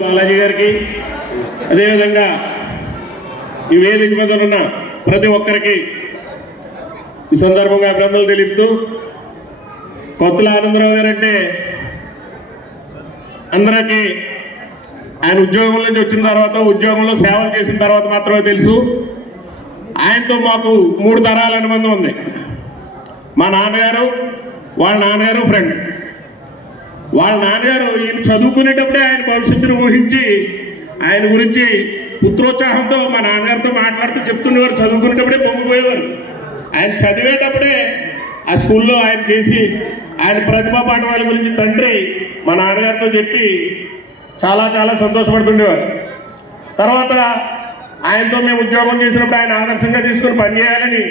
బాలాజీ గారికి అదేవిధంగా ఈ వేదిక మీద ఉన్న ప్రతి ఒక్కరికి ఈ సందర్భంగా అభినందనలు తెలుపుతూ, కొత్తల ఆనందరావు గారు అంటే అందరికీ ఆయన ఉద్యోగం నుంచి వచ్చిన తర్వాత, ఉద్యోగంలో సేవలు చేసిన తర్వాత మాత్రమే తెలుసు. ఆయనతో మాకు 3 తరాల అనుబంధం ఉంది. మా నాన్నగారు, వాళ్ళ నాన్నగారు ఫ్రెండ్. వాళ్ళ నాన్నగారు ఈయన చదువుకునేటప్పుడే ఆయన భవిష్యత్తును ఊహించి ఆయన గురించి పుత్రోత్సాహంతో మా నాన్నగారితో మాట్లాడుతూ చెప్తున్నవారు. చదువుకునేటప్పుడే పొంగిపోయేవారు. ఆయన చదివేటప్పుడే ఆ స్కూల్లో ఆయన చేసి ఆయన ప్రతిభా పాఠవాల గురించి తండ్రి మా నాన్నగారితో చెప్పి చాలా చాలా సంతోషపడుతుండేవారు. తర్వాత ఆయనతో మేము ఉద్యోగం చేసినప్పుడు ఆయన ఆదర్శంగా తీసుకుని పనిచేయాలని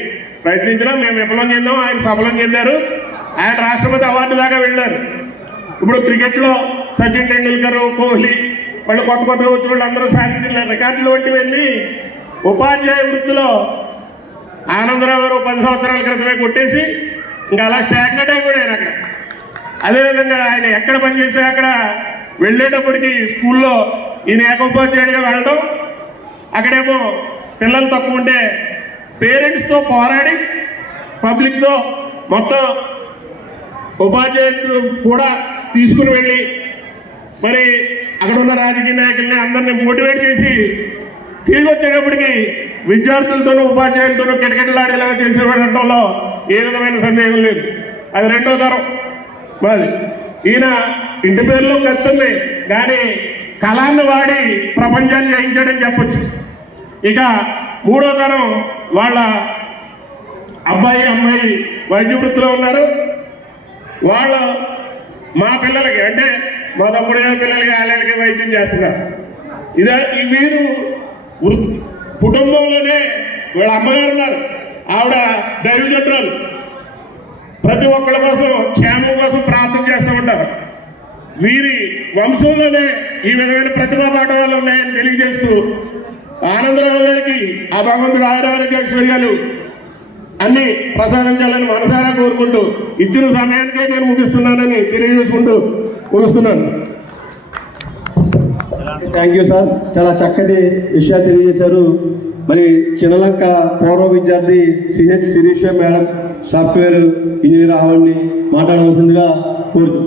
ప్రయత్నించడం, మేము విఫలం చెందాం, ఆయన సఫలం చెందారు. ఆయన రాష్ట్రపతి అవార్డు దాకా వెళ్ళారు. ఇప్పుడు క్రికెట్లో సచిన్ టెండూల్కర్, కోహ్లీ, వాళ్ళు కొత్తగా వచ్చిన వాళ్ళు అందరూ సాధించిన రికార్డులు వంటి వెళ్ళి ఉపాధ్యాయ వృత్తిలో ఆనందరావు గారు 10 సంవత్సరాల క్రితమే కొట్టేసి ఇంకా అలా స్టాగ్నెట్ అయిపోయాడు అక్కడ. అదేవిధంగా ఆయన ఎక్కడ పనిచేస్తే అక్కడ వెళ్ళేటప్పటికి స్కూల్లో ఈయన ఏకోపాధ్యాయుడిగా వెళ్ళడం, అక్కడేమో పిల్లలు తక్కువ ఉంటే పేరెంట్స్తో పోరాడి పబ్లిక్తో మొత్తం ఉపాధ్యాయులు కూడా తీసుకుని వెళ్ళి మరి అక్కడ ఉన్న రాజకీయ నాయకుల్ని అందరినీ మోటివేట్ చేసి తిరిగి వచ్చేటప్పటికి విద్యార్థులతోనూ ఉపాధ్యాయులతోనూ కిటకిటలాడేలాగా చేసేవాడంలో ఏ విధమైన సందేహం లేదు. అది 2వ తరం మాది. ఈయన ఇంటి పేరులో కత్తుంది కానీ కళాన్ని వాడి ప్రపంచాన్ని జయించాడని చెప్పొచ్చు. ఇక 3వ తరం వాళ్ళ అబ్బాయి అమ్మాయి వైద్య వృత్తిలో ఉన్నారు. వాళ్ళు మా పిల్లలకి అంటే మా తమ్ముడు పిల్లలకి వాళ్ళకి వైద్యం చేస్తున్నారు. ఈ వీరు కుటుంబంలోనే వీళ్ళ అమ్మగారు ఉన్నారు. ఆవిడ దైవజనురాలు. ప్రతి ఒక్కళ్ళ కోసం, క్షేమం కోసం ప్రార్థన చేస్తూ ఉంటారు. వీరి వంశంలోనే ఈ విధమైన ప్రతిభా పాఠవాలు ఉన్నాయని తెలియజేస్తూ ఆనందరావు గారికి ఆ భగవంతుడు ఆయురారోగ్య ఐశ్వర్యాలు అన్ని ప్రసాదించాలని మనసారా కోరుకుంటూ ఇచ్చిన సమయానికే నేను ముగిస్తున్నానని తెలియజేసుకుంటూ ముగిస్తున్నాను. థ్యాంక్ యూ సార్, చాలా చక్కటి విషయాలు తెలియజేశారు. మరి చిన్నలంక పూర్వ విద్యార్థి CH Sirisha madam software engineer ఆవిడ్ని మాట్లాడవలసిందిగా కోరుతూ